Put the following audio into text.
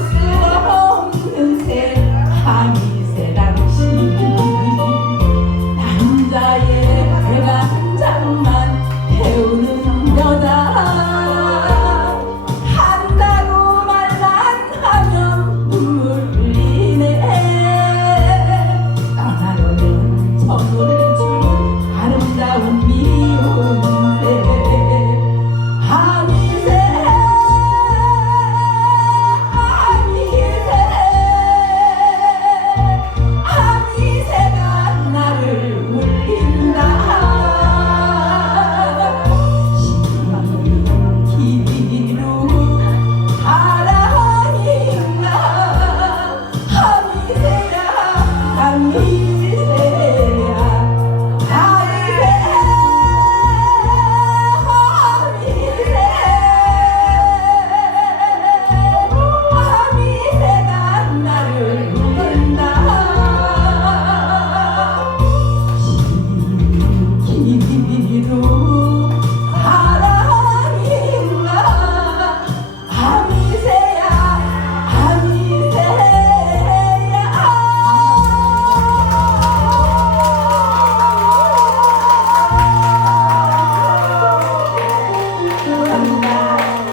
수 없는 세상이.